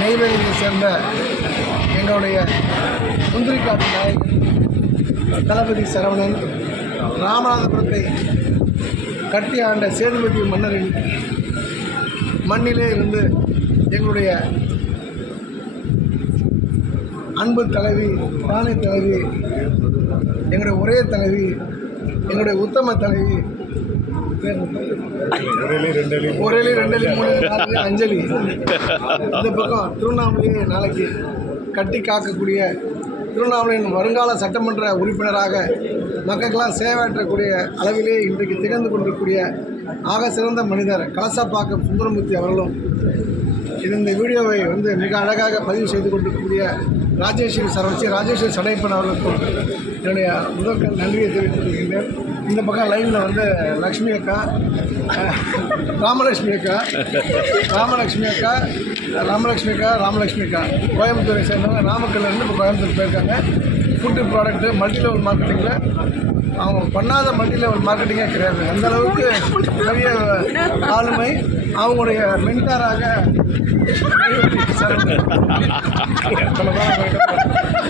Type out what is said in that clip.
நெய்வேலியை சேர்ந்த எங்களுடைய முந்திரிக்காட்டு நாயகன் தளபதி சரவணன், ராமநாதபுரத்தை கட்டி ஆண்ட சேதுபதி மன்னரின் மண்ணிலே இருந்து எங்களுடைய அன்பு தலைவி, தானே தலைவி, எங்களுடைய ஒரே தலைவி, எங்களுடைய உத்தம தலைவி, ஒரேலி 2 3 அஞ்சலி. இந்த பக்கம் திருவண்ணாமலையை நாளைக்கு கட்டி காக்கக்கூடிய, திருவண்ணாமலையின் வருங்கால சட்டமன்ற உறுப்பினராக மக்களுக்கெல்லாம் சேவையாற்றக்கூடிய அளவிலே இன்றைக்கு திகழ்ந்து கொண்டிருக்கக்கூடிய ஆக சிறந்த மனிதர் கலசப்பாக்கம் சுந்தரமூர்த்தி அவர்களும், இந்த வீடியோவை மிக அழகாக பதிவு செய்து கொண்டிருக்கக்கூடிய ராஜேஸ்வரி சடையப்பன் அவர்களுக்கும் என்னுடைய முதற்கண் நன்றியை தெரிவித்துக் கொள்கின்றேன். இந்த பக்கம் லைனில் லக்ஷ்மி அக்கா, ராமலட்சுமி அக்கா கோயம்புத்தூரை சேர்ந்தவங்க, நாமக்கல்லேருந்து இப்போ கோயம்புத்தூர் போயிருக்காங்க. ஃபுட்டு ப்ராடக்ட்டு மல்டி லெவல் மார்க்கெட்டிங்கில் அவங்க பண்ணாத மல்டி லெவல் மார்க்கெட்டிங்கே கிடையாது. அந்தளவுக்கு பெரிய ஆளுமை. அவங்களுடைய மென்டாராக